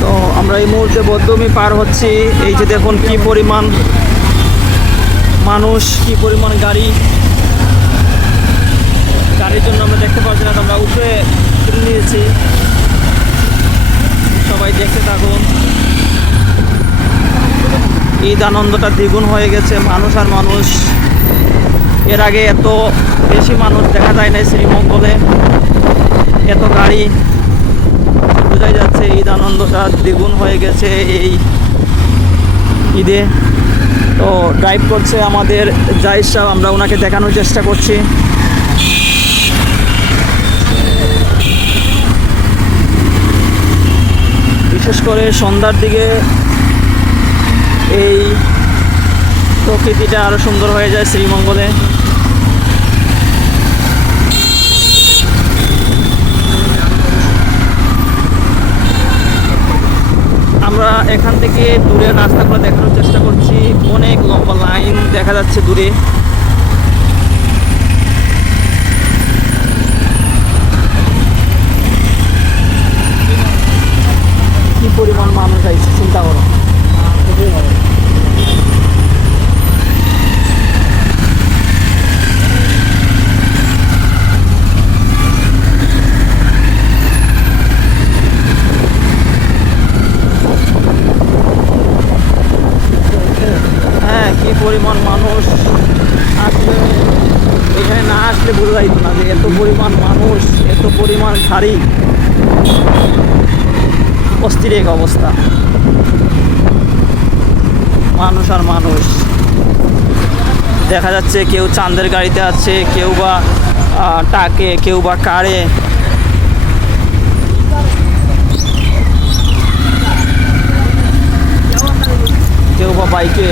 তো আমরা এই মুহূর্তে বদ্ধমি পার হচ্ছি। এই যে দেখুন কি পরিমাণ মানুষ, কি পরিমাণ গাড়ি গাড়ির জন্য আমরা দেখতে পাচ্ছি না তো আমরা উপরে তুলে নিয়েছি সবাই দেখতে থাকুন ঈদ আনন্দটা দ্বিগুণ হয়ে গেছে। মানুষ আর মানুষ এর আগে এত বেশি মানুষ দেখা যায় না শ্রীমঙ্গলে। এত গাড়ি বোঝাই যাচ্ছে ঈদ আনন্দটা দ্বিগুণ হয়ে গেছে এই ঈদে। তো ড্রাইভ করছে আমাদের জাহিদ সাহেব, আমরা ওনাকে দেখানোর চেষ্টা করছি। বিশেষ করে সন্ধ্যার দিকে এই প্রকৃতিটা আরও সুন্দর হয়ে যায় শ্রীমঙ্গলে। আমরা এখান থেকে দূরের রাস্তাগুলো দেখানোর চেষ্টা করছি। অনেক লম্বা লাইন দেখা যাচ্ছে দূরে। কি পরিমাণ মানুষ আইছে চিন্তা করো। হ্যাঁ কি পরিমাণ মানুষ আসলে এখানে না আসলে বোঝা না যে এত পরিমাণ মানুষ, এত পরিমাণ গাড়ি। অস্থির এক অবস্থা। মানুষ আর মানুষ। দেখা যাচ্ছে কেউ চাঁদের গাড়িতে আছে, কেউ বা টাকে কেউ বা কারে। কেউ বা বাইকে।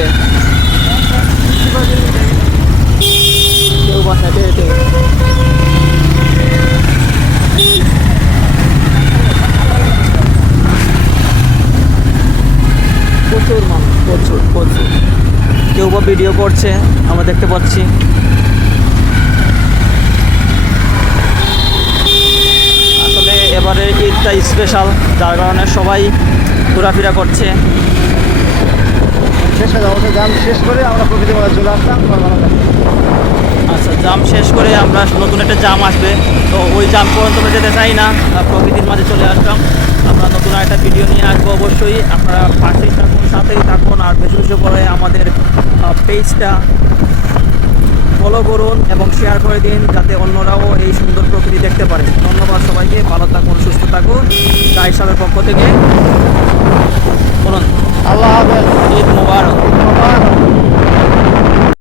কেউ বা হেঁটে হেঁটে প্রচুর মানুষ। প্রচুর প্রচুর। কেউ বা ভিডিও করছে আমরা দেখতে পাচ্ছি। আসলে এবারে ঈদটা স্পেশাল যার কারণে সবাই ঘোরাফেরা করছে। শেষ হয়ে জাম শেষ করে আমরা প্রকৃতি চলে আসলাম আচ্ছা জাম শেষ করে আমরা নতুন একটা জাম আসবে। তো ওই জাম পর্যন্ত আমরা যেতে চাই না প্রকৃতির মাঝে চলে আসলাম। আমরা নতুন একটা ভিডিও নিয়ে আসব অবশ্যই। আপনারা পাশেই থাকুন সাথেই আমাদের পেজটা ফলো করুন এবং শেয়ার করে দিন যাতে অন্যরাও এই সুন্দর প্রকৃতি দেখতে পারে। ধন্যবাদ সবাইকে, ভালো থাকুন, সুস্থ থাকুন। তাই সবের পক্ষ থেকে। বলুন। আল্লাহ হাফেজ